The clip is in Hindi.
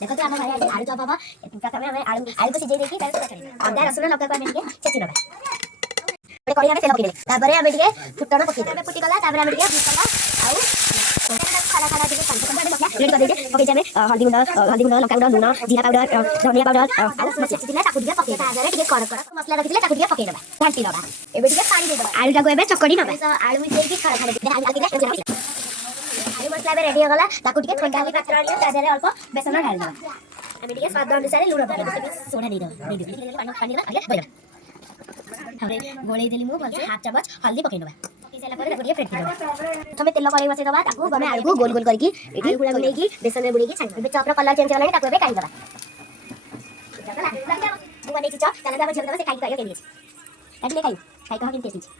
देखो तो आम भाई आज आलू चॉप हम प्रथम हम आलू को सिझे देकी अदा रसुण लଙ୍କା को हम टिके छेची नबा ए करी हम तेल पके ताबरे हम टिके फुटण पके दे फुटी गला ताबरे हम टिके मसाला आउ खाना खाना टिके रेडी कर देजे पके जाबे हल्दी गुंड लଙ୍କା गुंड लूण जीरा पाउडर धनिया पाउडर आलू मसाला छिटिले ताकु टिके पके ताबरे टिके कर मसाला रखिले ताकु टिके पके दबा घांटी दबा एबे टिके पानी दे दबा आलू टाको एबे चकड़ी नबा आलू देकी खाना खाना दे आलू टिके आलू मसला एबे रेडी हो गला ताकु टिके ठंडा होई पात्र आनी तादेरे अल्प बेसन ढाल दबा আমি টিকে স্বাদ অনুসারে লুণ পকাই দেব সোডা দিয়ে দেব পানি আগে বইব তারপরে গোলাই দেলি মু বলছে হাফ চামচ হলদি পকাই নেবা পকাই সাইলা পরে তাকে ফেট দেব প্রথমে তেল কড়াই বসাই দেবা তাকু গমে আলু গোল গোল করিকি এটি গুড়া গুড়াইকি বেসন রে বুড়িকি ছানি এবে চপর কলর চেঞ্জ হলানি তাকু এবে কাই দেবা মু বানাইছি চপ তাহলে আমরা ঝেল দেব সে কাই কাই কে দিয়েছি কাটলে কাই কাই কহ কিনতে এসেছি